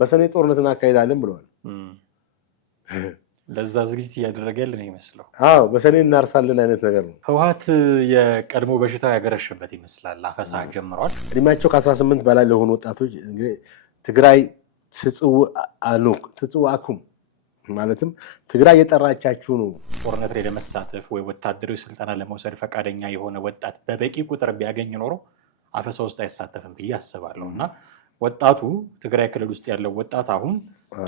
በሰኔ ጦርነትን አካሄዳለን ብለዋል። ለዛ ዝግጅት እያደረገ ያለ ነው ይመስለው። አዎ በሰኔ እናርሳለን አይነት ነገር ነው። ህወሓት የቀድሞ በሽታ ያገረሸበት ይመስላል። አፈሳ ጀምሯል። እድሜያቸው ከ18 በላይ ለሆኑ ወጣቶች እንግዲህ ትግራይ ትጽዋዕኩም ማለትም ትግራይ የጠራቻችሁ ነው። ጦርነት ላይ ለመሳተፍ ወይ ወታደራዊ ስልጠና ለመውሰድ ፈቃደኛ የሆነ ወጣት በበቂ ቁጥር ቢያገኝ ኖሮ አፈሳ ውስጥ አይሳተፍም ብዬ አስባለሁ። እና ወጣቱ ትግራይ ክልል ውስጥ ያለው ወጣት አሁን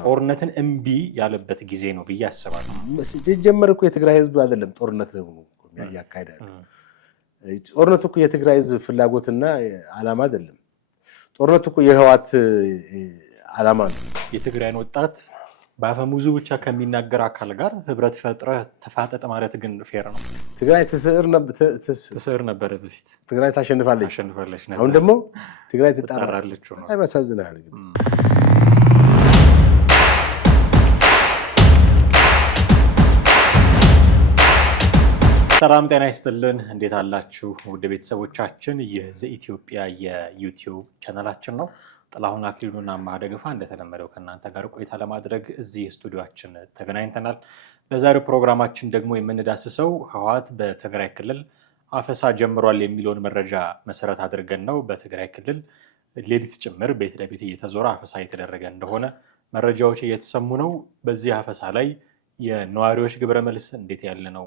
ጦርነትን እምቢ ያለበት ጊዜ ነው ብዬ አስባለሁ። ሲጀመር እኮ የትግራይ ህዝብ አይደለም ጦርነት ያካሄዳል። ጦርነቱ እኮ የትግራይ ህዝብ ፍላጎትና ዓላማ አይደለም። ጦርነቱ እኮ የህወሓት ዓላማ ነው። የትግራይን ወጣት በአፈሙዙ ብቻ ከሚናገር አካል ጋር ህብረት ፈጥረህ ተፋጠጥ ማለት ግን ፌር ነው። ትግራይ ትስዕር ነበረ በፊት። ትግራይ ታሸንፋለች። አሁን ደግሞ ትግራይ ትጣራለች ነው። ያሳዝናል ግን ሰላም ጤና ይስጥልን። እንዴት አላችሁ ውድ ቤተሰቦቻችን? ይህ ዘኢትዮጵያ የዩቲዩብ ቻናላችን ነው። ጥላሁን አክሊሉና ማደገፋ እንደተለመደው ከእናንተ ጋር ቆይታ ለማድረግ እዚህ ስቱዲዮአችን ተገናኝተናል። በዛሬው ፕሮግራማችን ደግሞ የምንዳስሰው ህወሓት በትግራይ ክልል አፈሳ ጀምሯል የሚለውን መረጃ መሰረት አድርገን ነው። በትግራይ ክልል ሌሊት ጭምር ቤት ለቤት እየተዞረ አፈሳ እየተደረገ እንደሆነ መረጃዎች እየተሰሙ ነው። በዚህ አፈሳ ላይ የነዋሪዎች ግብረ መልስ እንዴት ያለ ነው?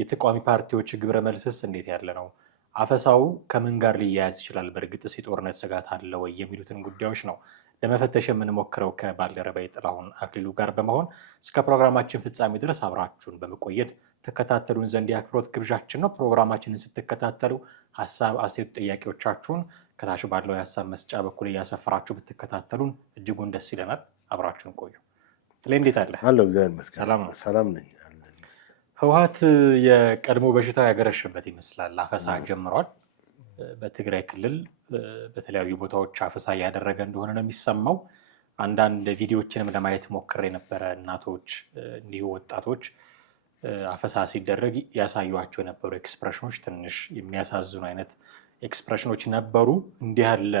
የተቃዋሚ ፓርቲዎች ግብረ መልስስ እንዴት ያለ ነው? አፈሳው ከምን ጋር ሊያያዝ ይችላል? በእርግጥስ የጦርነት ስጋት አለ ወይ? የሚሉትን ጉዳዮች ነው ለመፈተሽ የምንሞክረው ከባልደረባዬ ጥላሁን አክሊሉ ጋር በመሆን እስከ ፕሮግራማችን ፍጻሜ ድረስ አብራችሁን በመቆየት ተከታተሉን ዘንድ የአክብሮት ግብዣችን ነው። ፕሮግራማችንን ስትከታተሉ ሀሳብ፣ አስተያየት፣ ጥያቄዎቻችሁን ከታች ባለው የሀሳብ መስጫ በኩል እያሰፈራችሁ ብትከታተሉን እጅጉን ደስ ይለናል። አብራችሁን ቆዩ። ጥሌ እንዴት አለ? አለሁ እግዚአብሔር ይመስገን ሰላም ነኝ። ህወሓት የቀድሞ በሽታ ያገረሸበት ይመስላል። አፈሳ ጀምሯል። በትግራይ ክልል በተለያዩ ቦታዎች አፈሳ እያደረገ እንደሆነ ነው የሚሰማው። አንዳንድ ቪዲዮዎችንም ለማየት ሞክሬ የነበረ እናቶች እንዲሁ ወጣቶች አፈሳ ሲደረግ ያሳዩቸው የነበሩ ኤክስፕሬሽኖች ትንሽ የሚያሳዝኑ አይነት ኤክስፕሬሽኖች ነበሩ። እንዲህ ያለ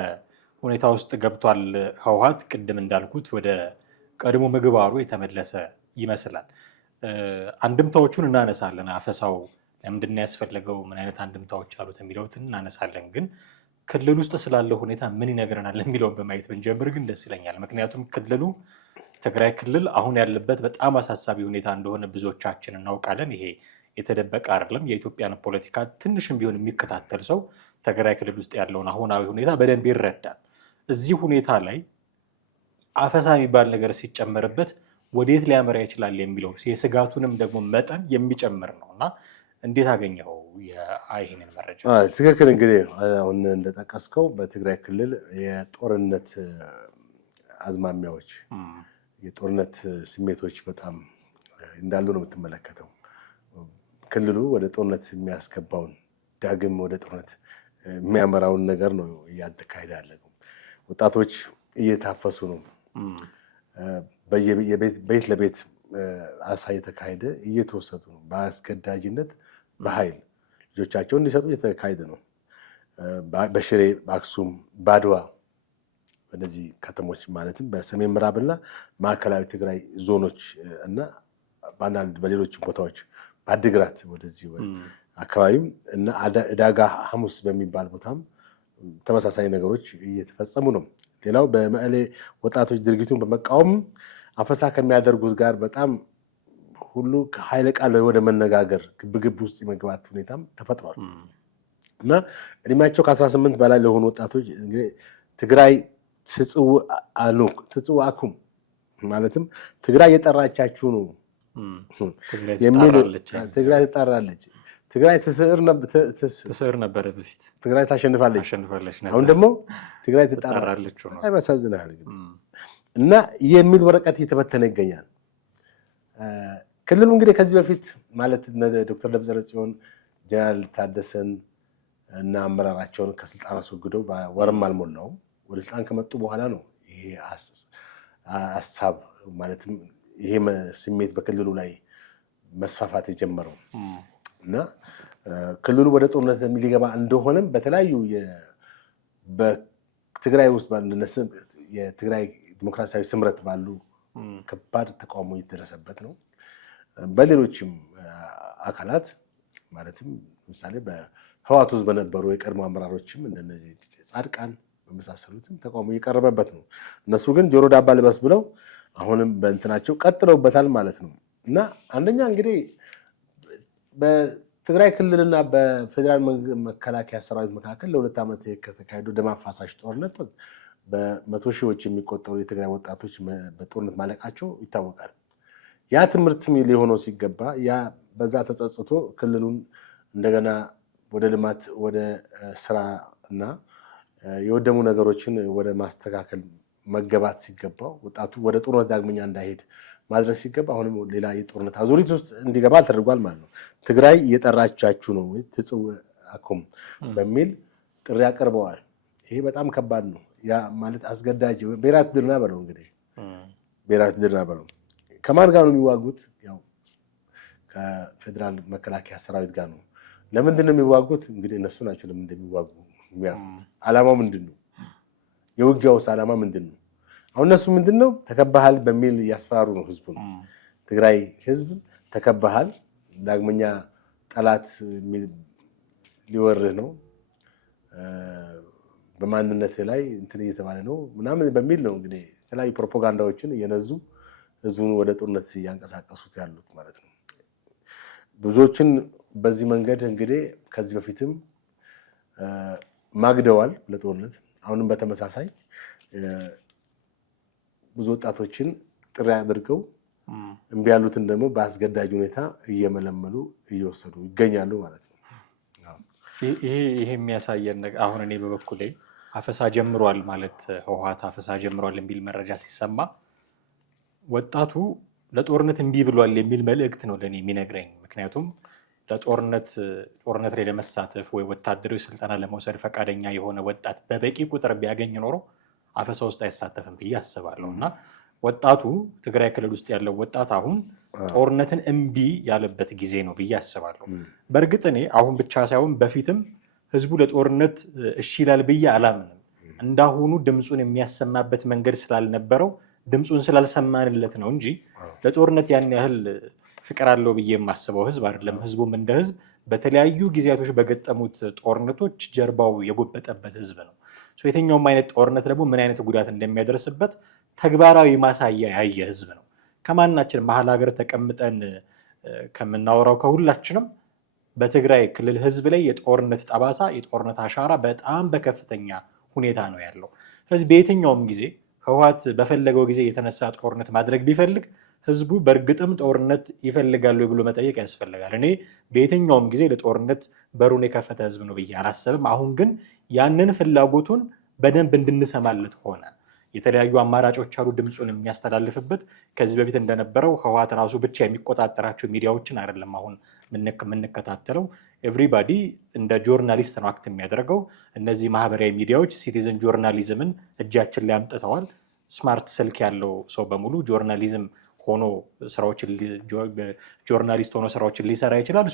ሁኔታ ውስጥ ገብቷል ህወሓት። ቅድም እንዳልኩት ወደ ቀድሞ ምግባሩ የተመለሰ ይመስላል። አንድምታዎቹን እናነሳለን። አፈሳው ለምንድን ያስፈለገው፣ ምን አይነት አንድምታዎች አሉት የሚለውትን እናነሳለን። ግን ክልል ውስጥ ስላለው ሁኔታ ምን ይነግረናል የሚለውን በማየት ብንጀምር ግን ደስ ይለኛል። ምክንያቱም ክልሉ ትግራይ ክልል አሁን ያለበት በጣም አሳሳቢ ሁኔታ እንደሆነ ብዙዎቻችን እናውቃለን። ይሄ የተደበቀ አይደለም። የኢትዮጵያን ፖለቲካ ትንሽም ቢሆን የሚከታተል ሰው ትግራይ ክልል ውስጥ ያለውን አሁናዊ ሁኔታ በደንብ ይረዳል። እዚህ ሁኔታ ላይ አፈሳ የሚባል ነገር ሲጨመርበት ወዴት ሊያመራ ይችላል የሚለው የስጋቱንም ደግሞ መጠን የሚጨምር ነው እና እንዴት አገኘው ይህንን መረጃ? ትክክል። እንግዲህ አሁን እንደጠቀስከው በትግራይ ክልል የጦርነት አዝማሚያዎች፣ የጦርነት ስሜቶች በጣም እንዳሉ ነው የምትመለከተው። ክልሉ ወደ ጦርነት የሚያስገባውን ዳግም ወደ ጦርነት የሚያመራውን ነገር ነው እያካሄደ ያለ። ወጣቶች እየታፈሱ ነው። ቤት ለቤት አሳ እየተካሄደ እየተወሰዱ ነው። በአስገዳጅነት በኃይል ልጆቻቸውን እንዲሰጡ እየተካሄደ ነው። በሽሬ፣ በአክሱም፣ በአድዋ በእነዚህ ከተሞች ማለትም በሰሜን ምዕራብና ማዕከላዊ ትግራይ ዞኖች እና በአንዳንድ በሌሎች ቦታዎች በአድግራት ወደዚህ አካባቢም እና ዕዳጋ ሐሙስ በሚባል ቦታም ተመሳሳይ ነገሮች እየተፈጸሙ ነው። ሌላው በመቀሌ ወጣቶች ድርጊቱን በመቃወም አፈሳ ከሚያደርጉት ጋር በጣም ሁሉ ኃይለ ቃል ወደ መነጋገር ግብግብ ውስጥ የመግባት ሁኔታም ተፈጥሯል እና እድሜያቸው ከ18 በላይ ለሆኑ ወጣቶች እንግዲህ ትግራይ ትጽዋዕኩም ማለትም ትግራይ የጠራቻችሁ ነው። ትግራይ ትጣራለች። ትግራይ ትስዕር ነበረ በፊት። ትግራይ ታሸንፋለች። አሁን ደግሞ ትግራይ ትጣራለች ነው። ያሳዝናል ግን እና የሚል ወረቀት እየተበተነ ይገኛል። ክልሉ እንግዲህ ከዚህ በፊት ማለት ዶክተር ደብረጽዮን ጀነራል ታደሰን እና አመራራቸውን ከስልጣን አስወግደው ወርም አልሞላውም ወደ ስልጣን ከመጡ በኋላ ነው ይሄ ሀሳብ ማለትም ይሄ ስሜት በክልሉ ላይ መስፋፋት የጀመረው እና ክልሉ ወደ ጦርነት ሊገባ እንደሆነም በተለያዩ በትግራይ ውስጥ የትግራይ ዲሞክራሲያዊ ስምረት ባሉ ከባድ ተቃውሞ የተደረሰበት ነው። በሌሎችም አካላት ማለትም ለምሳሌ በህወሓት ውስጥ በነበሩ የቀድሞ አመራሮችም እንደነዚህ ጻድቃን በመሳሰሉትም ተቃውሞ እየቀረበበት ነው። እነሱ ግን ጆሮ ዳባ ልበስ ብለው አሁንም በእንትናቸው ቀጥለውበታል ማለት ነው። እና አንደኛ እንግዲህ በትግራይ ክልልና በፌዴራል መከላከያ ሰራዊት መካከል ለ2 ዓመት ከተካሄደው ደም አፋሳሽ ጦርነት በመቶ ሺዎች የሚቆጠሩ የትግራይ ወጣቶች በጦርነት ማለቃቸው ይታወቃል። ያ ትምህርት ሊሆነው ሲገባ ያ በዛ ተጸጽቶ ክልሉን እንደገና ወደ ልማት ወደ ስራ እና የወደሙ ነገሮችን ወደ ማስተካከል መገባት ሲገባው ወጣቱ ወደ ጦርነት ዳግመኛ እንዳይሄድ ማድረግ ሲገባ አሁንም ሌላ የጦርነት አዙሪት ውስጥ እንዲገባ ተደርጓል ማለት ነው። ትግራይ እየጠራቻችሁ ነው ትጽዋዕኩም በሚል ጥሪ አቅርበዋል። ይሄ በጣም ከባድ ነው። ያ ማለት አስገዳጅ ብሔራዊ ውትድርና በለው እንግዲህ ብሔራዊ ውትድርና በለው ከማን ጋር ነው የሚዋጉት? ያው ከፌዴራል መከላከያ ሰራዊት ጋር ነው። ለምንድን ነው የሚዋጉት? እንግዲህ እነሱ ናቸው ለምን እንደሚዋጉ የሚያውቁት። ዓላማው ምንድን ነው? የውጊያውስ ዓላማ ምንድን ነው? አሁን እነሱ ምንድን ነው ተከባሃል በሚል እያስፈራሩ ነው ህዝቡ ነው። ትግራይ ህዝብ ተከባሃል፣ ዳግመኛ ጠላት ሊወርህ ነው፣ በማንነት ላይ እንትን እየተባለ ነው ምናምን በሚል ነው እንግዲህ የተለያዩ ፕሮፓጋንዳዎችን እየነዙ ህዝቡን ወደ ጦርነት እያንቀሳቀሱት ያሉት ማለት ነው። ብዙዎችን በዚህ መንገድ እንግዲህ ከዚህ በፊትም ማግደዋል ለጦርነት። አሁንም በተመሳሳይ ብዙ ወጣቶችን ጥሪ አድርገው እምቢ ያሉትን ደግሞ በአስገዳጅ ሁኔታ እየመለመሉ እየወሰዱ ይገኛሉ ማለት ነው። ይሄ የሚያሳየን አሁን እኔ በበኩሌ አፈሳ ጀምሯል ማለት ህወሓት አፈሳ ጀምሯል የሚል መረጃ ሲሰማ ወጣቱ ለጦርነት እምቢ ብሏል የሚል መልእክት ነው ለኔ የሚነግረኝ። ምክንያቱም ለጦርነት ላይ ለመሳተፍ ወይ ወታደራዊ ስልጠና ለመውሰድ ፈቃደኛ የሆነ ወጣት በበቂ ቁጥር ቢያገኝ ኖሮ አፈሳ ውስጥ አይሳተፍም ብዬ አስባለሁ። እና ወጣቱ ትግራይ ክልል ውስጥ ያለው ወጣት አሁን ጦርነትን እምቢ ያለበት ጊዜ ነው ብዬ አስባለሁ። በእርግጥ እኔ አሁን ብቻ ሳይሆን በፊትም ህዝቡ ለጦርነት እሺ ይላል ብዬ አላምንም። እንዳሁኑ ድምፁን የሚያሰማበት መንገድ ስላልነበረው ድምፁን ስላልሰማንለት ነው እንጂ ለጦርነት ያን ያህል ፍቅር አለው ብዬ የማስበው ህዝብ አይደለም። ህዝቡም እንደ ህዝብ በተለያዩ ጊዜያቶች በገጠሙት ጦርነቶች ጀርባው የጎበጠበት ህዝብ ነው። የትኛውም አይነት ጦርነት ደግሞ ምን አይነት ጉዳት እንደሚያደርስበት ተግባራዊ ማሳያ ያየ ህዝብ ነው። ከማናችን መሀል ሀገር ተቀምጠን ከምናወራው ከሁላችንም በትግራይ ክልል ህዝብ ላይ የጦርነት ጠባሳ የጦርነት አሻራ በጣም በከፍተኛ ሁኔታ ነው ያለው። ስለዚህ በየትኛውም ጊዜ ህወሓት በፈለገው ጊዜ የተነሳ ጦርነት ማድረግ ቢፈልግ ህዝቡ በእርግጥም ጦርነት ይፈልጋሉ ብሎ መጠየቅ ያስፈልጋል። እኔ በየትኛውም ጊዜ ለጦርነት በሩን የከፈተ ህዝብ ነው ብዬ አላሰብም። አሁን ግን ያንን ፍላጎቱን በደንብ እንድንሰማለት ሆነ። የተለያዩ አማራጮች አሉ ድምፁን የሚያስተላልፍበት። ከዚህ በፊት እንደነበረው ህወሓት ራሱ ብቻ የሚቆጣጠራቸው ሚዲያዎችን አይደለም አሁን የምንከታተለው። ኤቭሪባዲ እንደ ጆርናሊስት ነው አክት የሚያደርገው። እነዚህ ማህበራዊ ሚዲያዎች ሲቲዝን ጆርናሊዝምን እጃችን ላይ አምጥተዋል። ስማርት ስልክ ያለው ሰው በሙሉ ጆርናሊዝም ሆኖ ጆርናሊስት ሆኖ ስራዎችን ሊሰራ ይችላል።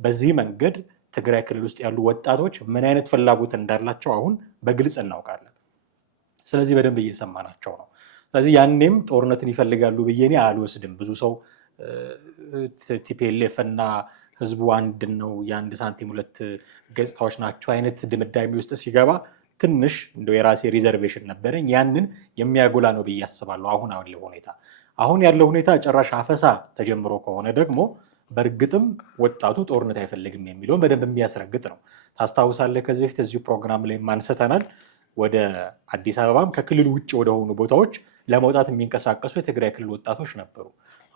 በዚህ መንገድ ትግራይ ክልል ውስጥ ያሉ ወጣቶች ምን አይነት ፍላጎት እንዳላቸው አሁን በግልጽ እናውቃለን። ስለዚህ በደንብ እየሰማናቸው ነው። ስለዚህ ያኔም ጦርነትን ይፈልጋሉ ብዬ እኔ አልወስድም። ብዙ ሰው ቲፒኤልኤፍ እና ህዝቡ አንድ ነው፣ የአንድ ሳንቲም ሁለት ገጽታዎች ናቸው አይነት ድምዳሜ ውስጥ ሲገባ ትንሽ እንደው የራሴ ሪዘርቬሽን ነበረኝ። ያንን የሚያጎላ ነው ብዬ አስባለሁ። አሁን ያለው ሁኔታ ጭራሽ አፈሳ ተጀምሮ ከሆነ ደግሞ በእርግጥም ወጣቱ ጦርነት አይፈልግም የሚለውን በደንብ የሚያስረግጥ ነው። ታስታውሳለህ፣ ከዚህ በፊት እዚሁ ፕሮግራም ላይ አንስተናል። ወደ አዲስ አበባም ከክልል ውጭ ወደሆኑ ቦታዎች ለመውጣት የሚንቀሳቀሱ የትግራይ ክልል ወጣቶች ነበሩ።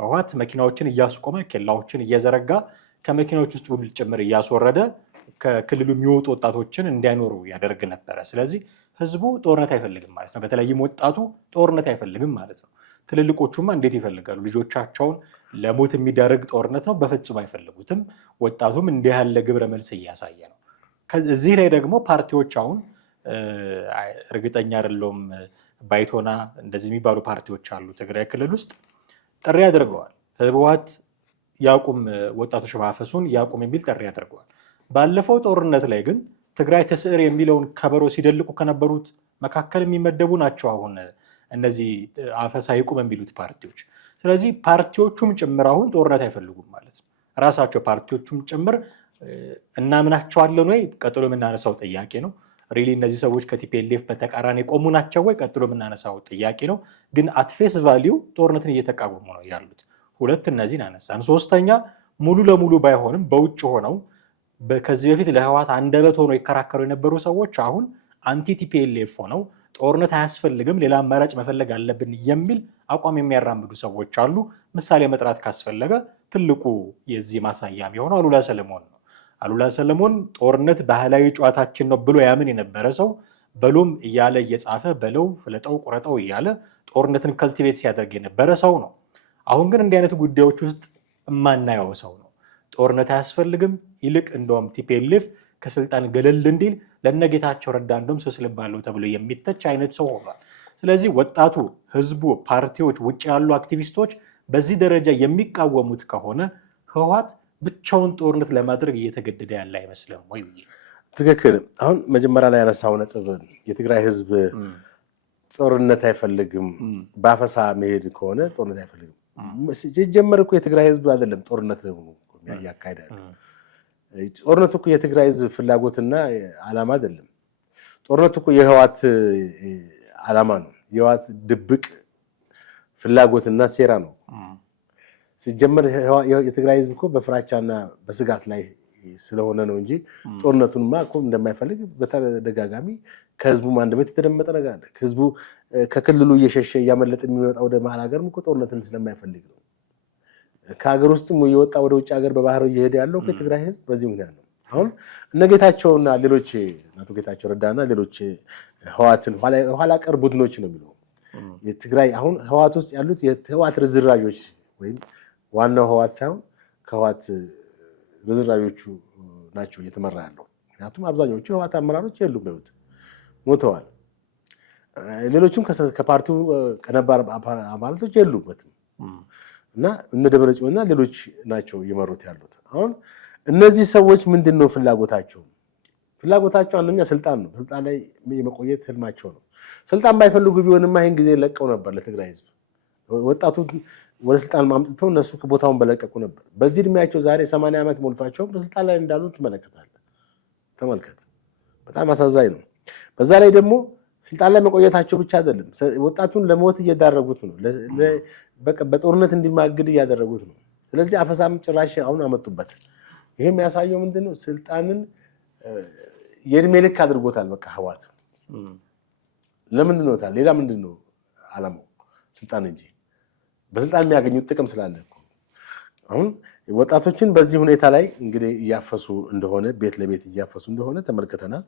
ህወሓት መኪናዎችን እያስቆመ ኬላዎችን እየዘረጋ ከመኪናዎች ውስጥ ሁሉ ጭምር እያስወረደ ከክልሉ የሚወጡ ወጣቶችን እንዳይኖሩ ያደርግ ነበረ። ስለዚህ ህዝቡ ጦርነት አይፈልግም ማለት ነው። በተለይም ወጣቱ ጦርነት አይፈልግም ማለት ነው። ትልልቆቹማ እንዴት ይፈልጋሉ? ልጆቻቸውን ለሞት የሚዳርግ ጦርነት ነው፣ በፍጹም አይፈልጉትም። ወጣቱም እንዲህ ያለ ግብረ መልስ እያሳየ ነው። እዚህ ላይ ደግሞ ፓርቲዎች አሁን እርግጠኛ አይደለሁም፣ ባይቶና እንደዚህ የሚባሉ ፓርቲዎች አሉ ትግራይ ክልል ውስጥ ጥሪ አድርገዋል። ህወሓት ያቁም፣ ወጣቶች ማፈሱን ያቁም የሚል ጥሪ አድርገዋል። ባለፈው ጦርነት ላይ ግን ትግራይ ትስዕር የሚለውን ከበሮ ሲደልቁ ከነበሩት መካከል የሚመደቡ ናቸው። አሁን እነዚህ አፈሳ ይቁም የሚሉት ፓርቲዎች። ስለዚህ ፓርቲዎቹም ጭምር አሁን ጦርነት አይፈልጉም ማለት ነው። ራሳቸው ፓርቲዎቹም ጭምር እናምናቸዋለን ወይ ቀጥሎ የምናነሳው ጥያቄ ነው። ሪሊ እነዚህ ሰዎች ከቲፒኤልኤፍ በተቃራኒ የቆሙ ናቸው ወይ ቀጥሎ የምናነሳው ጥያቄ ነው። ግን አትፌስ ቫሊዩ ጦርነትን እየተቃወሙ ነው ያሉት። ሁለት እነዚህን አነሳን። ሶስተኛ ሙሉ ለሙሉ ባይሆንም በውጭ ሆነው ከዚህ በፊት ለህወሓት አንደበት ሆነው ይከራከሩ የነበሩ ሰዎች አሁን አንቲ ቲፒኤልኤፍ ሆነው ጦርነት አያስፈልግም ሌላ አማራጭ መፈለግ አለብን የሚል አቋም የሚያራምዱ ሰዎች አሉ። ምሳሌ መጥራት ካስፈለገ ትልቁ የዚህ ማሳያ የሚሆነው አሉላ ሰለሞን ነው። አሉላ ሰለሞን ጦርነት ባህላዊ ጨዋታችን ነው ብሎ ያምን የነበረ ሰው በሎም እያለ እየጻፈ በለው ፍለጠው ቁረጠው እያለ ጦርነትን ከልቲቬት ሲያደርግ የነበረ ሰው ነው። አሁን ግን እንዲህ አይነት ጉዳዮች ውስጥ የማናየው ሰው ነው። ጦርነት አያስፈልግም ይልቅ እንደውም ቲፒኤልኤፍ ከስልጣን ገለል እንዲል ለነጌታቸው ረዳ እንደውም ስስልባለው ተብሎ የሚተች አይነት ሰው ሆኗል። ስለዚህ ወጣቱ፣ ህዝቡ፣ ፓርቲዎች፣ ውጭ ያሉ አክቲቪስቶች በዚህ ደረጃ የሚቃወሙት ከሆነ ህወሓት ብቻውን ጦርነት ለማድረግ እየተገደደ ያለ አይመስልም ወይ? ትክክል። አሁን መጀመሪያ ላይ ያነሳው ነጥብ የትግራይ ህዝብ ጦርነት አይፈልግም፣ በአፈሳ መሄድ ከሆነ ጦርነት አይፈልግም። ሲጀመር እኮ የትግራይ ህዝብ አይደለም ጦርነት ያካሂዳል። ጦርነቱ እኮ የትግራይ ህዝብ ፍላጎትና ዓላማ አይደለም። ጦርነቱ እኮ የህወሓት ዓላማ ነው። የህወሓት ድብቅ ፍላጎትና ሴራ ነው። ሲጀመር የትግራይ ህዝብ እኮ በፍራቻና በስጋት ላይ ስለሆነ ነው እንጂ ጦርነቱንማ እኮ እንደማይፈልግ በተደጋጋሚ ከህዝቡም አንደበት የተደመጠ ነገር አለ። ህዝቡ ከክልሉ እየሸሸ እያመለጠ የሚመጣ ወደ መሀል ሀገርም እኮ ጦርነትን ስለማይፈልግ ነው። ከሀገር ውስጥም እየወጣ ወደ ውጭ ሀገር በባህር እየሄደ ያለው የትግራይ ህዝብ በዚህ ምክንያት ነው። አሁን እነ ጌታቸውና ሌሎች አቶ ጌታቸው ረዳና ሌሎች ህወሓትን ኋላ ቀር ቡድኖች ነው የሚለው የትግራይ አሁን ህወሓት ውስጥ ያሉት የህወሓት ርዝራዦች ወይም ዋናው ህወሓት ሳይሆን ከህወሓት ርዝራዦቹ ናቸው እየተመራ ያለው። ምክንያቱም አብዛኞቹ የህወሓት አመራሮች የሉም፣ በህይወት ሞተዋል። ሌሎችም ከፓርቲው ከነባር አባላቶች የሉበትም እና እነ ደብረጽዮንና ሌሎች ናቸው እየመሩት ያሉት። አሁን እነዚህ ሰዎች ምንድን ነው ፍላጎታቸው? ፍላጎታቸው አንደኛ ስልጣን ነው። ስልጣን ላይ የመቆየት ህልማቸው ነው። ስልጣን ባይፈልጉ ቢሆንማ ይህን ጊዜ ለቀው ነበር። ለትግራይ ህዝብ ወጣቱ ወደ ስልጣን ማምጥተው እነሱ ቦታውን በለቀቁ ነበር። በዚህ እድሜያቸው ዛሬ 80 ዓመት ሞልቷቸው በስልጣን ላይ እንዳሉ ትመለከታለህ። ተመልከት። በጣም አሳዛኝ ነው። በዛ ላይ ደግሞ ስልጣን ላይ መቆየታቸው ብቻ አይደለም፣ ወጣቱን ለሞት እየዳረጉት ነው። በጦርነት እንዲማግድ እያደረጉት ነው። ስለዚህ አፈሳም ጭራሽ አሁን አመጡበት። ይሄ የሚያሳየው ምንድነው? ስልጣንን የእድሜ ልክ አድርጎታል። በቃ ህወሓት ለምንድን ነው ታዲያ? ሌላ ምንድን ነው ዓላማው? ስልጣን እንጂ በስልጣን የሚያገኙት ጥቅም ስላለ እኮ። አሁን ወጣቶችን በዚህ ሁኔታ ላይ እንግዲህ እያፈሱ እንደሆነ ቤት ለቤት እያፈሱ እንደሆነ ተመልክተናል።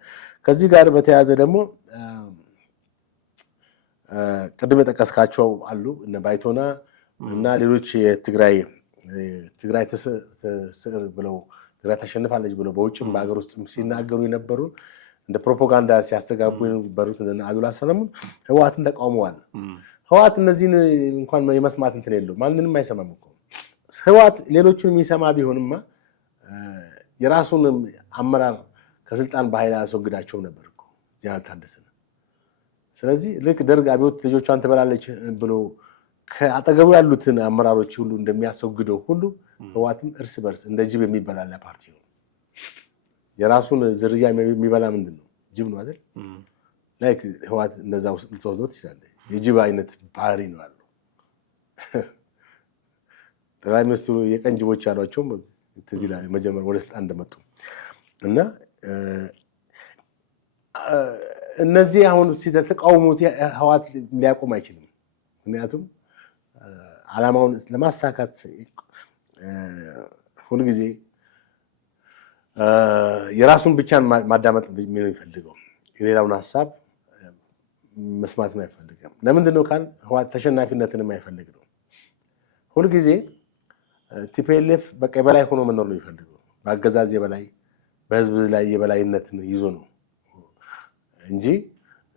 ከዚህ ጋር በተያያዘ ደግሞ ቅድም የጠቀስካቸው አሉ እነ ባይቶና እና ሌሎች የትግራይ ትስዕር ብለው ትግራይ ታሸንፋለች ብለው በውጭም በሀገር ውስጥ ሲናገሩ የነበሩ እንደ ፕሮፓጋንዳ ሲያስተጋቡ የነበሩት አሉላ ሰለሞን ህወሓትን ተቃውመዋል። ህወሓት እነዚህን እንኳን የመስማት እንትን የለውም፣ ማንንም አይሰማም እኮ። ህወሓት ሌሎቹን የሚሰማ ቢሆንማ የራሱን አመራር ከስልጣን በኃይል ያስወግዳቸው ነበር እኮ ጀነራል ታደሰን። ስለዚህ ልክ ደርግ አብዮት ልጆቿን ትበላለች ብሎ ከአጠገቡ ያሉትን አመራሮች ሁሉ እንደሚያስወግደው ሁሉ ህወሓትም እርስ በርስ እንደ ጅብ የሚበላላ ፓርቲ ነው። የራሱን ዝርያ የሚበላ ምንድን ነው? ጅብ ነው አይደል? ላይክ ህወሓት እንደዛ ውስጥ ልትወስደው ትችላለህ። የጅብ አይነት ባህሪ ነው ያለው። ጠቅላይ ሚኒስትሩ የቀን ጅቦች ያሏቸውም ትዝ ይላል መጀመሪያ ወደ ስልጣን እንደመጡ እና እነዚህ አሁን ሲተቃውሙት ህወሓት ሊያቆም አይችልም። ምክንያቱም ዓላማውን ለማሳካት ሁልጊዜ የራሱን ብቻን ማዳመጥ ነው የሚፈልገው። የሌላውን ሀሳብ መስማትን አይፈልግም። ለምንድን ነው ካል ህወሓት ተሸናፊነትንም አይፈልግ ነው። ሁልጊዜ ቲፒኤልኤፍ በቃ የበላይ ሆኖ መኖር ነው የሚፈልገው። በአገዛዝ የበላይ በህዝብ ላይ የበላይነትን ይዞ ነው እንጂ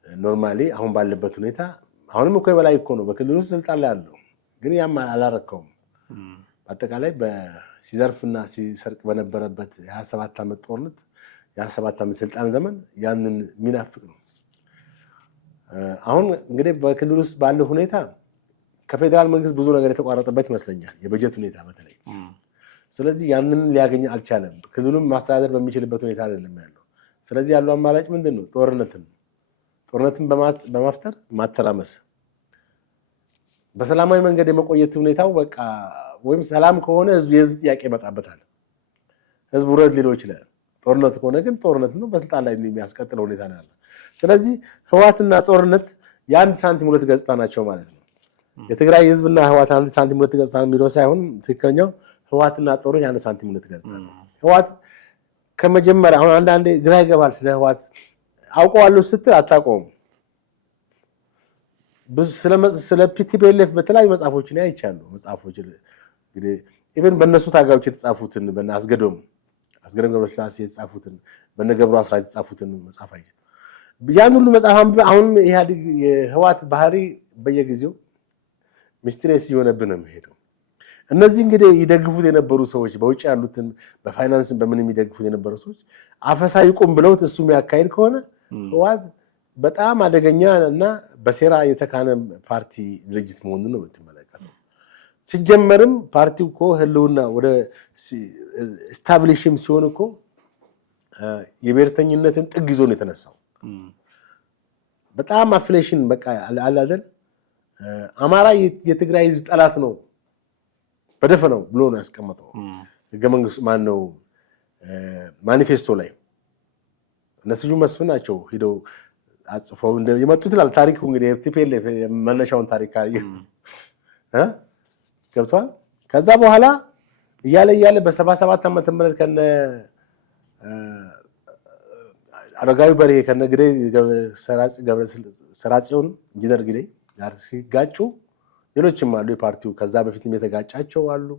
ኖርማሊ አሁን ባለበት ሁኔታ አሁንም እኮ የበላይ እኮ ነው በክልል ውስጥ ስልጣን ላይ ያለው፣ ግን ያም አላረከውም። በአጠቃላይ ሲዘርፍና ሲሰርቅ በነበረበት የ27 ዓመት ጦርነት የ27 ዓመት ስልጣን ዘመን ያንን የሚናፍቅ ነው። አሁን እንግዲህ በክልል ውስጥ ባለው ሁኔታ ከፌዴራል መንግስት ብዙ ነገር የተቋረጠበት ይመስለኛል፣ የበጀት ሁኔታ በተለይ። ስለዚህ ያንን ሊያገኝ አልቻለም። ክልሉም ማስተዳደር በሚችልበት ሁኔታ አይደለም ያለው። ስለዚህ ያለው አማራጭ ምንድን ነው? ጦርነትን በማፍጠር ማተራመስ፣ በሰላማዊ መንገድ የመቆየት ሁኔታው በቃ ወይም ሰላም ከሆነ የህዝብ ጥያቄ ይመጣበታል። ህዝብ ውረድ ሊለው ይችላል። ጦርነት ከሆነ ግን ጦርነት ነው፣ በስልጣን ላይ የሚያስቀጥለው ሁኔታ ነው ያለው። ስለዚህ ህወሓትና ጦርነት የአንድ ሳንቲም ሁለት ገጽታ ናቸው ማለት ነው። የትግራይ ህዝብና ህወሓት አንድ ሳንቲም ሁለት ገጽታ የሚለው ሳይሆን ትክክለኛው ህወሓትና ጦርነት የአንድ ሳንቲም ሁለት ገጽታ ነው። ህወሓት ከመጀመሪያ አሁን አንዳንዴ ግራ ይገባል። ስለ ህወሓት አውቀዋለሁ ስትል አታውቀውም። ስለ ፒቲፒኤልኤፍ በተለያዩ መጽሐፎችን አይቻለሁ። መጽሐፎች እንግዲህ ኢቨን በእነሱ ታጋዮች የተጻፉትን በእነ አስገዶም ገብረስላሴ የተጻፉትን በእነ ገብሩ አስራት የተጻፉትን መጽሐፍ አይ ያን ሁሉ መጽሐፍ አሁንም ኢህአዴግ የህወሓት ባህሪ በየጊዜው ሚስትሬስ እየሆነብን ነው የሚሄደው። እነዚህ እንግዲህ ይደግፉት የነበሩ ሰዎች በውጭ ያሉትን በፋይናንስን በምን የሚደግፉት የነበሩ ሰዎች አፈሳ ይቁም ብለውት እሱ የሚያካሄድ ከሆነ ህወሓት በጣም አደገኛ እና በሴራ የተካነ ፓርቲ ድርጅት መሆኑን ነው የምትመለከተው። ሲጀመርም ፓርቲው እኮ ህልውና ወደ ስታብሊሽም ሲሆን እኮ የብሔርተኝነትን ጥግ ይዞ ነው የተነሳው። በጣም አፍሌሽን በቃ አላደል አማራ የትግራይ ህዝብ ጠላት ነው በደፈነው ብሎ ነው ያስቀመጠው ህገ መንግስት ማነው ማኒፌስቶ ላይ። እነሱ መስፍን ናቸው ሄደው አጽፈው የመጡት ይላል ታሪኩ። እንግዲህ ቲፒኤልኤፍ መነሻውን ታሪክ ገብቷል። ከዛ በኋላ እያለ በ77 ዓመተ ምህረት ከነ አረጋዊ በርሄ ከነ ግደይ ሰራጺውን ኢንጂነር ግደይ ጋር ሲጋጩ ሌሎችም አሉ የፓርቲው ከዛ በፊትም የተጋጫቸው አሉ።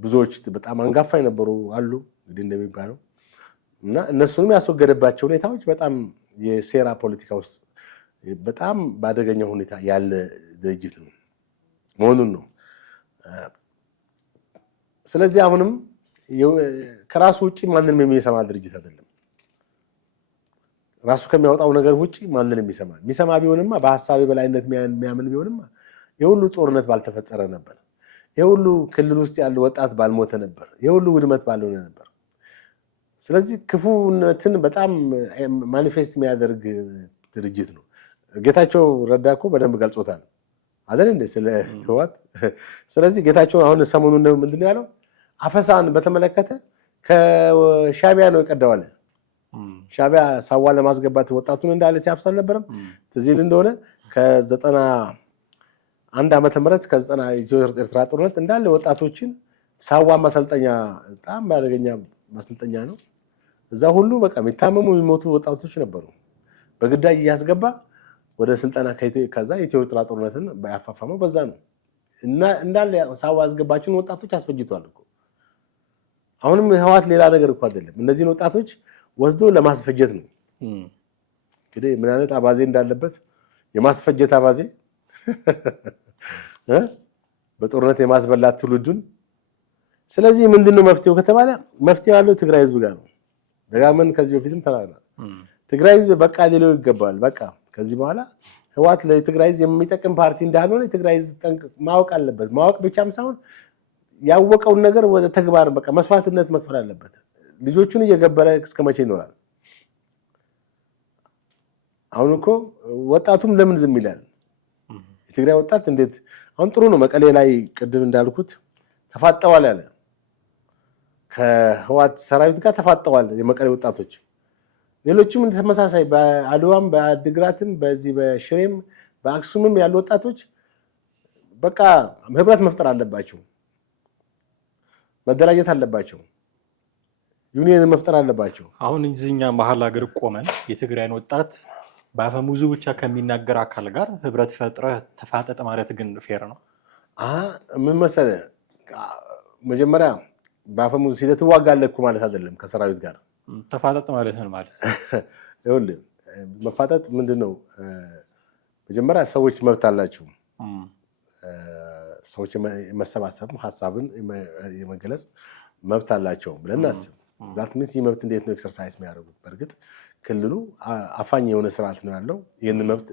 ብዙዎች በጣም አንጋፋ የነበሩ አሉ እንግዲህ እንደሚባለው እና እነሱንም ያስወገደባቸው ሁኔታዎች በጣም የሴራ ፖለቲካ ውስጥ በጣም ባደገኛ ሁኔታ ያለ ድርጅት ነው መሆኑን ነው። ስለዚህ አሁንም ከራሱ ውጪ ማንንም የሚሰማ ድርጅት አይደለም። ራሱ ከሚያወጣው ነገር ውጪ ማንንም የሚሰማ ቢሆንማ በሐሳብ በላይነት የሚያምን ቢሆንማ የሁሉ ጦርነት ባልተፈጠረ ነበር። የሁሉ ክልል ውስጥ ያለው ወጣት ባልሞተ ነበር። የሁሉ ውድመት ባልሆነ ነበር። ስለዚህ ክፉነትን በጣም ማኒፌስት የሚያደርግ ድርጅት ነው። ጌታቸው ረዳ እኮ በደንብ ገልጾታል አይደል እንዴ ስለ ህወሓት። ስለዚህ ጌታቸው አሁን ሰሞኑን ምንድን ነው ያለው? አፈሳን በተመለከተ ከሻቢያ ነው የቀዳዋል። ሻቢያ ሳዋ ለማስገባት ወጣቱን እንዳለ ሲያፍስ አልነበረም? ትዝ ይል እንደሆነ ከ91 ዓመተ ምህረት ከ90 ኢትዮ ኤርትራ ጦርነት እንዳለ ወጣቶችን ሳዋ ማሰልጠኛ በጣም አደገኛ ማሰልጠኛ ነው። እዛ ሁሉ በቃ የሚታመሙ የሚሞቱ ወጣቶች ነበሩ። በግዳጅ እያስገባ ወደ ስልጠና ከዛ ኢትዮ ኤርትራ ጦርነትን ያፋፋመው በዛ ነው። እና እንዳለ ሳዋ ያስገባችን ወጣቶች አስፈጅቷል እኮ። አሁንም ህወሓት ሌላ ነገር እኮ አይደለም። እነዚህን ወጣቶች ወስዶ ለማስፈጀት ነው። እንግዲህ ምን አይነት አባዜ እንዳለበት የማስፈጀት አባዜ በጦርነት የማስበላት ትውልዱን። ስለዚህ ምንድነው መፍትሄው ከተባለ መፍትሄው ያለው ትግራይ ህዝብ ጋር ነው። ደጋግመን ከዚህ በፊትም ተናግረናል። ትግራይ ህዝብ በቃ ሊለው ይገባል። በቃ ከዚህ በኋላ ህወሓት ለትግራይ ህዝብ የሚጠቅም ፓርቲ እንዳልሆነ የትግራይ ህዝብ ማወቅ አለበት። ማወቅ ብቻም ሳይሆን ያወቀውን ነገር ወደ ተግባር በቃ መስዋዕትነት መክፈል አለበት። ልጆቹን እየገበረ እስከ መቼ ይኖራል? አሁን እኮ ወጣቱም ለምን ዝም ይላል? የትግራይ ወጣት እንዴት አሁን ጥሩ ነው። መቀሌ ላይ ቅድም እንዳልኩት ተፋጠዋል ያለ ከህወሓት ሰራዊት ጋር ተፋጠዋል የመቀሌ ወጣቶች። ሌሎችም ተመሳሳይ በአድዋም በአድግራትም በዚህ በሽሬም በአክሱምም ያሉ ወጣቶች በቃ ህብረት መፍጠር አለባቸው፣ መደራጀት አለባቸው፣ ዩኒየን መፍጠር አለባቸው። አሁን እዚህኛ መሀል ሀገር ቆመን የትግራይን ወጣት በአፈሙዙ ብቻ ከሚናገር አካል ጋር ህብረት ፈጥረህ ተፋጠጥ ማለት ግን ፌር ነው? ምን መሰለህ መጀመሪያ በአፈሙዝ ሂደት ትዋጋለህ እኮ ማለት አይደለም። ከሰራዊት ጋር ተፋጠጥ ማለት ምን ማለት ነው? ይኸውልህ መፋጠጥ ምንድን ነው? መጀመሪያ ሰዎች መብት አላቸው። ሰዎች የመሰባሰብ ሀሳብን የመገለጽ መብት አላቸው ብለን እናስብ። ዛት ሚንስ ይህ መብት እንዴት ነው ኤክሰርሳይዝ የሚያደርጉት? በእርግጥ ክልሉ አፋኝ የሆነ ስርዓት ነው ያለው። ይህን መብት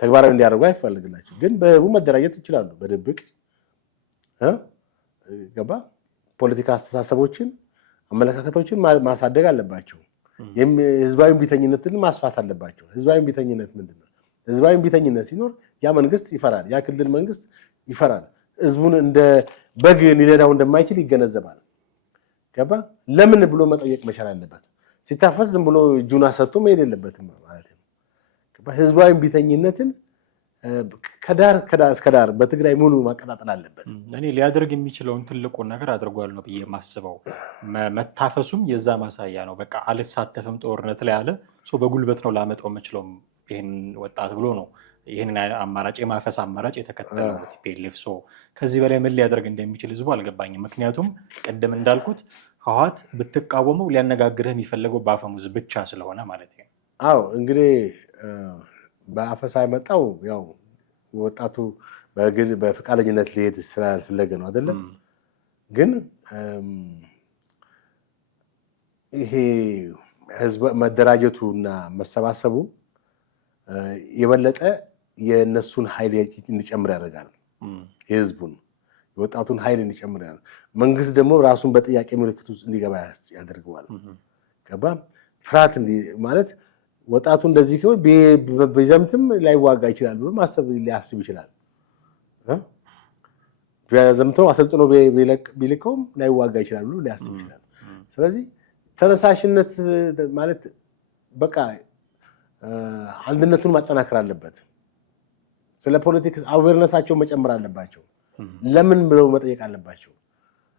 ተግባራዊ እንዲያደርጉ አይፈልግላቸው፣ ግን በህቡ መደራጀት ይችላሉ። በድብቅ ገባ ፖለቲካ አስተሳሰቦችን አመለካከቶችን ማሳደግ አለባቸው። ህዝባዊ ቢተኝነትን ማስፋት አለባቸው። ህዝባዊ ቢተኝነት ምንድነው? ህዝባዊ ቢተኝነት ሲኖር ያ መንግስት ይፈራል፣ ያ ክልል መንግስት ይፈራል። ህዝቡን እንደ በግ ሊነዳው እንደማይችል ይገነዘባል። ገባ ለምን ብሎ መጠየቅ መቻል አለበት። ሲታፈስ ዝም ብሎ እጁን አሰጥቶ መሄድ የለበትም ማለት ነው። ገባ ህዝባዊ ቢተኝነትን ከዳር እስከ ዳር በትግራይ ሙሉ ማቀጣጠል አለበት። እኔ ሊያደርግ የሚችለውን ትልቁን ነገር አድርጓል ነው ብዬ የማስበው። መታፈሱም የዛ ማሳያ ነው። በቃ አልሳተፍም ጦርነት ላይ አለ ሰው በጉልበት ነው ላመጣው የምችለው ይህን ወጣት ብሎ ነው ይህንን አማራጭ የማፈስ አማራጭ የተከተለው ቲፒኤልኤፍ። ከዚህ በላይ ምን ሊያደርግ እንደሚችል ህዝቡ አልገባኝም። ምክንያቱም ቅድም እንዳልኩት ህወሓት ብትቃወመው ሊያነጋግርህ የሚፈለገው በአፈሙዝ ብቻ ስለሆነ ማለት ነው። አዎ እንግዲህ በአፈሳ የመጣው ያው ወጣቱ በፈቃደኝነት ሊሄድ ስላልፈለገ ነው አይደለም። ግን ይሄ ህዝብ መደራጀቱና መሰባሰቡ የበለጠ የነሱን ኃይል እንዲጨምር ያደርጋል። የህዝቡን የወጣቱን ኃይል እንዲጨምር ያደርጋል። መንግስት ደግሞ ራሱን በጥያቄ ምልክት ውስጥ እንዲገባ ያደርገዋል። ገባ ፍርሃት ማለት ወጣቱ እንደዚህ ከሆነ ቢዘምትም ላይዋጋ ይችላል ብሎ ማሰብ ሊያስብ ይችላል። ቢዘምተው አሰልጥኖ ቢልከውም ላይዋጋ ይችላል ብሎ ሊያስብ ይችላል። ስለዚህ ተነሳሽነት ማለት በቃ አንድነቱን ማጠናከር አለበት። ስለ ፖለቲክስ አዌርነሳቸው መጨመር አለባቸው። ለምን ብለው መጠየቅ አለባቸው።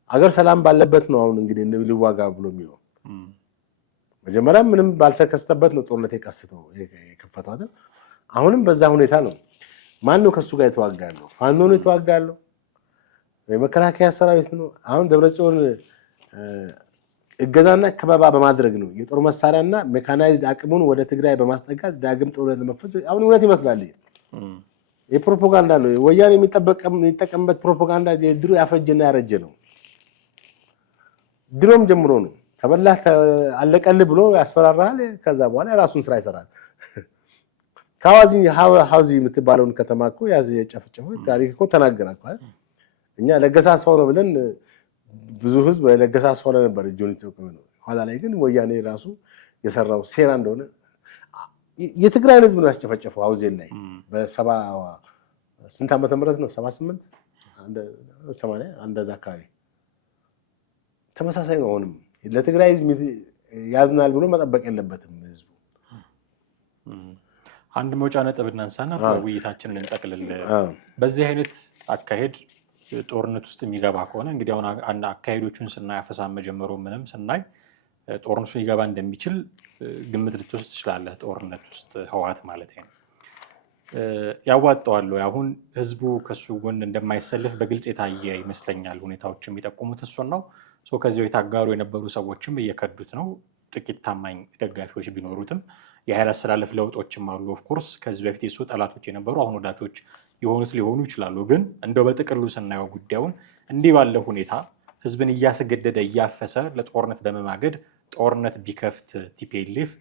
አገር ሰላም ባለበት ነው አሁን እንግዲህ ሊዋጋ ብሎ የሚለው መጀመሪያ ምንም ባልተከሰተበት ነው ጦርነት የከፈተው አይደል? አሁንም በዛ ሁኔታ ነው። ማን ነው ከሱ ጋር የተዋጋ ያለው? ፋኖ ነው የተዋጋ ያለው? የመከላከያ ሰራዊት ነው? አሁን ደብረጽዮን እገዛና ከበባ በማድረግ ነው የጦር መሳሪያና ሜካናይዝድ አቅሙን ወደ ትግራይ በማስጠጋት ዳግም ጦርነት ለመክፈት አሁን እውነት ይመስላል። የፕሮፓጋንዳ ነው። ወያኔ የሚጠቀምበት ፕሮፓጋንዳ ድሮ ያፈጀና ያረጀ ነው። ድሮም ጀምሮ ነው። ተበላህ አለቀልህ ብሎ ያስፈራራል። ከዛ በኋላ የራሱን ስራ ይሰራል። ሀውዚ የምትባለውን ከተማ እኮ ያዝ የጨፈጨፈው ታሪክ እኮ ተናገራል። እኛ ለገሰ አስፋው ነው ብለን ብዙ ህዝብ ለገሰ አስፋው ነበር እጁን ይተውከም ነው። ኋላ ላይ ግን ወያኔ ራሱ የሰራው ሴራ እንደሆነ የትግራይ ህዝብ ነው ያስጨፈጨፈው። ሀውዜን ላይ በሰባ ስንት ዓመተ ምህረት ነው 78 80 እንደዛ አካባቢ ተመሳሳይ ነው። አሁንም ለትግራይ ህዝብ ያዝናል ብሎ መጠበቅ የለበትም ህዝቡ። አንድ መውጫ ነጥብ እናንሳና ውይይታችንን እንጠቅልል። በዚህ አይነት አካሄድ ጦርነት ውስጥ የሚገባ ከሆነ እንግዲህ አሁን አካሄዶቹን ስናይ አፈሳ መጀመሩ ምንም ስናይ ጦርነቱ ሊገባ እንደሚችል ግምት ልትወስድ ትችላለህ። ጦርነት ውስጥ ህወሓት ማለት ነው ያዋጣዋል። አሁን ህዝቡ ከሱ ጎን እንደማይሰልፍ በግልጽ የታየ ይመስለኛል። ሁኔታዎች የሚጠቁሙት እሱን ነው። ከዚህ በፊት አጋሩ የነበሩ ሰዎችም እየከዱት ነው። ጥቂት ታማኝ ደጋፊዎች ቢኖሩትም የኃይል አስተላለፍ ለውጦችም አሉ። ኦፍኮርስ ከዚህ በፊት የሱ ጠላቶች የነበሩ አሁን ወዳጆች የሆኑት ሊሆኑ ይችላሉ። ግን እንደው በጥቅሉ ስናየው ጉዳዩን እንዲህ ባለ ሁኔታ ህዝብን እያስገደደ እያፈሰ ለጦርነት በመማገድ ጦርነት ቢከፍት ቲፒኤልኤፍ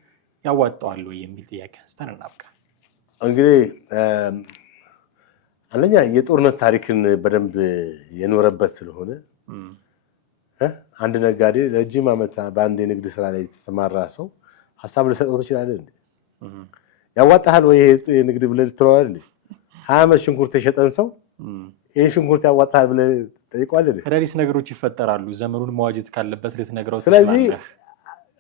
ያዋጣዋል ወይ የሚል ጥያቄ አንስተን እናብቃ። እንግዲህ አንደኛ የጦርነት ታሪክን በደንብ የኖረበት ስለሆነ አንድ ነጋዴ ረጅም ዓመት በአንድ የንግድ ስራ ላይ የተሰማራ ሰው ሀሳብ ልሰጠው ትችላለህ እንዴ? ያዋጣሃል ወይ የንግድ ብለህ ትለዋለህ እንዴ? 20 ዓመት ሽንኩርት የሸጠን ሰው ይህን ሽንኩርት ያዋጣሃል ብለህ ጠይቀዋለህ እንዴ? አዳዲስ ነገሮች ይፈጠራሉ። ዘመኑን መዋጀት ካለበት ልትነግረው ትችላለህ። ስለዚህ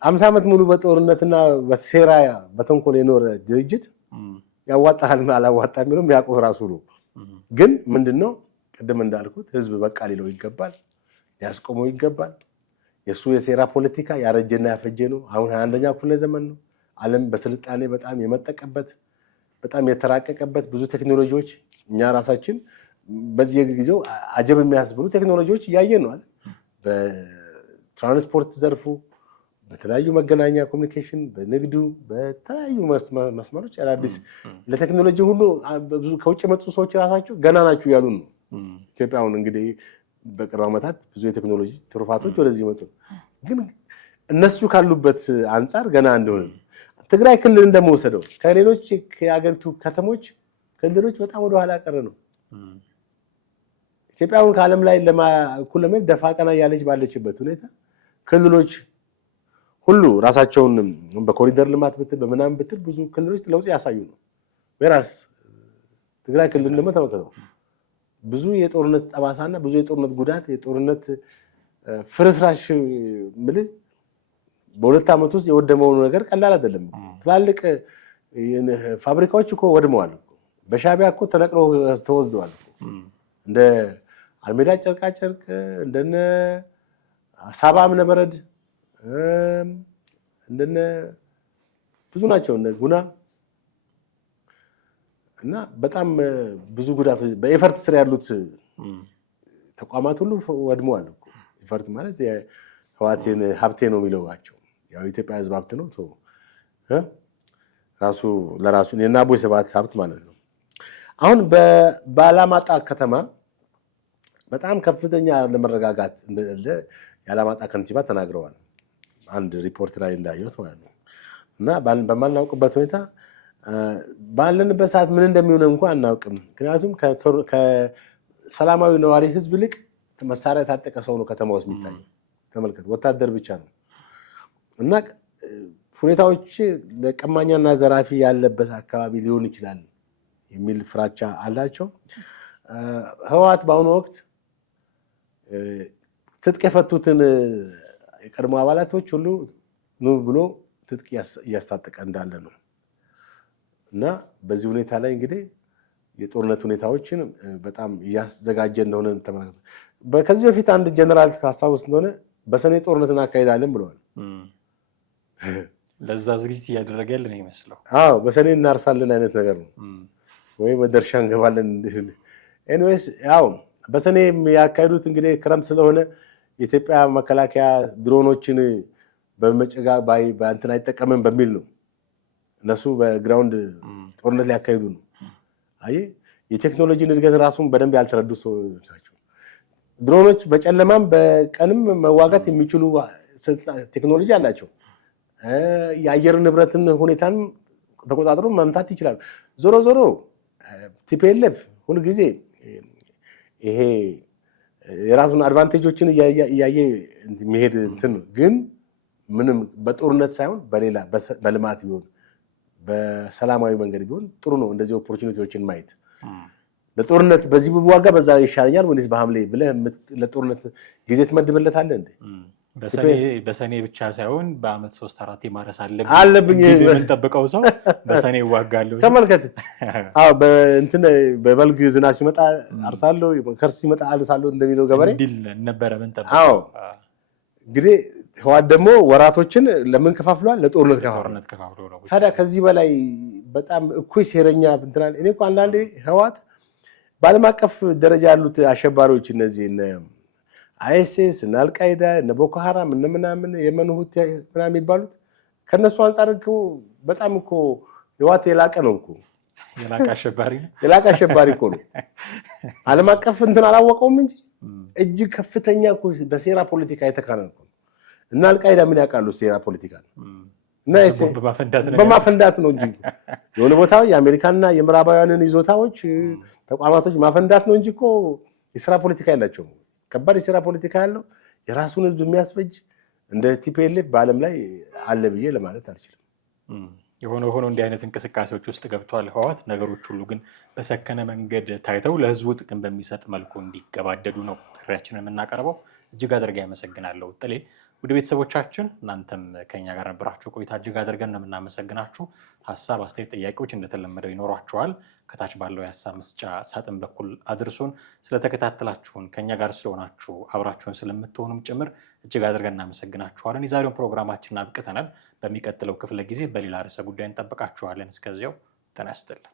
50 ዓመት ሙሉ በጦርነትና በሴራ በተንኮል የኖረ ድርጅት ያዋጣሃል አላዋጣ የሚለው ያውቀው ራሱ ነው። ግን ምንድነው ቅድም እንዳልኩት ህዝብ በቃ ሊለው ይገባል፣ ያስቆመው ይገባል። የሱ የሴራ ፖለቲካ ያረጀና ያፈጀ ነው። አሁን 21ኛ ክፍለ ዘመን ነው። ዓለም በስልጣኔ በጣም የመጠቀበት በጣም የተራቀቀበት ብዙ ቴክኖሎጂዎች እኛ ራሳችን በዚህ ጊዜው አጀብ የሚያስብሉ ቴክኖሎጂዎች እያየን ነው አይደል? በትራንስፖርት ዘርፉ፣ በተለያዩ መገናኛ ኮሚኒኬሽን፣ በንግዱ፣ በተለያዩ መስመሮች አዳዲስ ለቴክኖሎጂ ሁሉ ብዙ ከውጭ የመጡ ሰዎች ራሳቸው ገና ናችሁ ያሉ ነው። ኢትዮጵያውን እንግዲህ በቅርብ ዓመታት ብዙ የቴክኖሎጂ ትሩፋቶች ወደዚህ መጡ። ግን እነሱ ካሉበት አንጻር ገና እንደሆነ ትግራይ ክልል እንደምወሰደው ከሌሎች የሀገሪቱ ከተሞች ክልሎች በጣም ወደ ኋላ ቀረ ነው። ኢትዮጵያውን ከዓለም ላይ እኩል ለመሄድ ደፋ ቀና እያለች ባለችበት ሁኔታ ክልሎች ሁሉ ራሳቸውን በኮሪደር ልማት ብትል በምናምን ብትል ብዙ ክልሎች ለውጥ ያሳዩ ነው። በራስ ትግራይ ክልል ደግሞ ተመልከተው ብዙ የጦርነት ጠባሳና ብዙ የጦርነት ጉዳት የጦርነት ፍርስራሽ ምልህ በሁለት ዓመት ውስጥ የወደመው ነገር ቀላል አይደለም። ትላልቅ ፋብሪካዎች እኮ ወድመዋል እኮ በሻዕቢያ እኮ ተነቅለው ተወስደዋል እኮ እንደ አልሜዳ ጨርቃ ጨርቅ እንደነ ሳባ እምነበረድ እንደነ ብዙ ናቸው እነ ጉና እና በጣም ብዙ ጉዳቶች በኤፈርት ስር ያሉት ተቋማት ሁሉ ወድመዋል እኮ። ኤፈርት ማለት የህዋቴን ሀብቴ ነው የሚለዋቸው ያው የኢትዮጵያ ህዝብ ሀብት ነው ራሱ ለራሱ የእነ አቦይ ስብሃት ሀብት ማለት ነው። አሁን በአላማጣ ከተማ በጣም ከፍተኛ ለመረጋጋት እንደሌለ የአላማጣ ከንቲባ ተናግረዋል። አንድ ሪፖርት ላይ እንዳየሁት ማለት ነው። እና በማናውቅበት ሁኔታ ባለንበት ሰዓት ምን እንደሚሆን እንኳን አናውቅም። ምክንያቱም ከሰላማዊ ነዋሪ ህዝብ ይልቅ መሳሪያ የታጠቀ ሰው ነው ከተማ ውስጥ የሚታየው። ተመልከት፣ ወታደር ብቻ ነው። እና ሁኔታዎች ለቀማኛና ዘራፊ ያለበት አካባቢ ሊሆን ይችላል የሚል ፍራቻ አላቸው። ህወሓት በአሁኑ ወቅት ትጥቅ የፈቱትን የቀድሞ አባላቶች ሁሉ ኑ ብሎ ትጥቅ እያስታጠቀ እንዳለ ነው። እና በዚህ ሁኔታ ላይ እንግዲህ የጦርነት ሁኔታዎችን በጣም እያዘጋጀ እንደሆነ ተመልክቶ ከዚህ በፊት አንድ ጀነራል ታስታውስ እንደሆነ በሰኔ ጦርነት እናካሄዳለን ብለዋል። ለዛ ዝግጅት እያደረገ ያለ ነው ይመስለው። አዎ በሰኔ እናርሳለን አይነት ነገር ነው ወይ ወደርሻ እንገባለን። ኤኒዌይስ ያው በሰኔ ያካሄዱት እንግዲህ ክረምት ስለሆነ የኢትዮጵያ መከላከያ ድሮኖችን በመጨጋ በእንትን አይጠቀምም በሚል ነው እነሱ በግራውንድ ጦርነት ሊያካሂዱ ነው። አይ የቴክኖሎጂን እድገት ራሱን በደንብ ያልተረዱ ሰዎች ናቸው። ድሮኖች በጨለማም በቀንም መዋጋት የሚችሉ ቴክኖሎጂ አላቸው። የአየር ንብረትን ሁኔታን ተቆጣጥሮ መምታት ይችላሉ። ዞሮ ዞሮ ቲፒኤልኤፍ ሁልጊዜ ይሄ የራሱን አድቫንቴጆችን እያየ የሚሄድ እንትን ነው። ግን ምንም በጦርነት ሳይሆን በሌላ በልማት ቢሆን በሰላማዊ መንገድ ቢሆን ጥሩ ነው። እንደዚህ ኦፖርቹኒቲዎችን ማየት ለጦርነት በዚህ ብዋጋ በዛ ይሻለኛል ወይስ በሐምሌ ብለህ ለጦርነት ጊዜ ትመድብለታለህ እንዴ? በሰኔ ብቻ ሳይሆን በአመት 3-4 ማረስ አለብኝ የምንጠብቀው ሰው በሰኔ ይዋጋለሁ። ተመልከት። አዎ በእንትን በበልግ ዝናብ ሲመጣ አርሳለሁ፣ ከርስ ሲመጣ አልሳለሁ እንደሚለው ገበሬ እንዲል ነበረ ምንጠብቀው። አዎ እንግዲህ ህወሓት ደግሞ ወራቶችን ለምን ከፋፍሏል? ለጦርነት ከፋፍሎ ነው። ታዲያ ከዚህ በላይ በጣም እኩይ ሴረኛ እንትናል። እኔ እኮ አንዳንዴ ህወሓት በዓለም አቀፍ ደረጃ ያሉት አሸባሪዎች እነዚህ አይኤስኤስ እና አልቃይዳ እና ቦኮ ሐራም እና ምናምን የመን ሁቲ ምናምን የሚባሉት ከነሱ አንፃር እኮ በጣም እኮ ህወሓት የላቀ ነው እኮ የላቀ አሸባሪ እኮ ነው። ዓለም አቀፍ እንትን አላወቀውም እንጂ እጅግ ከፍተኛ እኮ በሴራ ፖለቲካ የተካነ ነው። እና አልቃይዳ ምን ያውቃሉ? ሴራ ፖለቲካ ነው እና በማፈንዳት ነው እንጂ የሆነ ቦታ የአሜሪካና የምዕራባውያንን ይዞታዎች ተቋማቶች ማፈንዳት ነው እንጂ እኮ የስራ ፖለቲካ ያላቸው ከባድ የስራ ፖለቲካ ያለው የራሱን ህዝብ የሚያስፈጅ እንደ ቲፒኤልኤፍ በዓለም ላይ አለ ብዬ ለማለት አልችልም። የሆነ ሆኖ እንዲህ አይነት እንቅስቃሴዎች ውስጥ ገብቷል ህወሓት። ነገሮች ሁሉ ግን በሰከነ መንገድ ታይተው ለህዝቡ ጥቅም በሚሰጥ መልኩ እንዲገባደዱ ነው ጥሪያችንን የምናቀርበው። እጅግ አድርጌ ያመሰግናለሁ ጥሌ። ውድ ቤተሰቦቻችን እናንተም ከኛ ጋር ነበራችሁ ቆይታ እጅግ አድርገን ነው የምናመሰግናችሁ። ሀሳብ፣ አስተያየት፣ ጥያቄዎች እንደተለመደው ይኖሯችኋል። ከታች ባለው የሀሳብ መስጫ ሳጥን በኩል አድርሱን። ስለተከታተላችሁን ከኛ ጋር ስለሆናችሁ አብራችሁን ስለምትሆኑም ጭምር እጅግ አድርገን እናመሰግናችኋለን። የዛሬውን ፕሮግራማችንን አብቅተናል። በሚቀጥለው ክፍለ ጊዜ በሌላ ርዕሰ ጉዳይ እንጠብቃችኋለን። እስከዚያው ጤና ይስጥልን።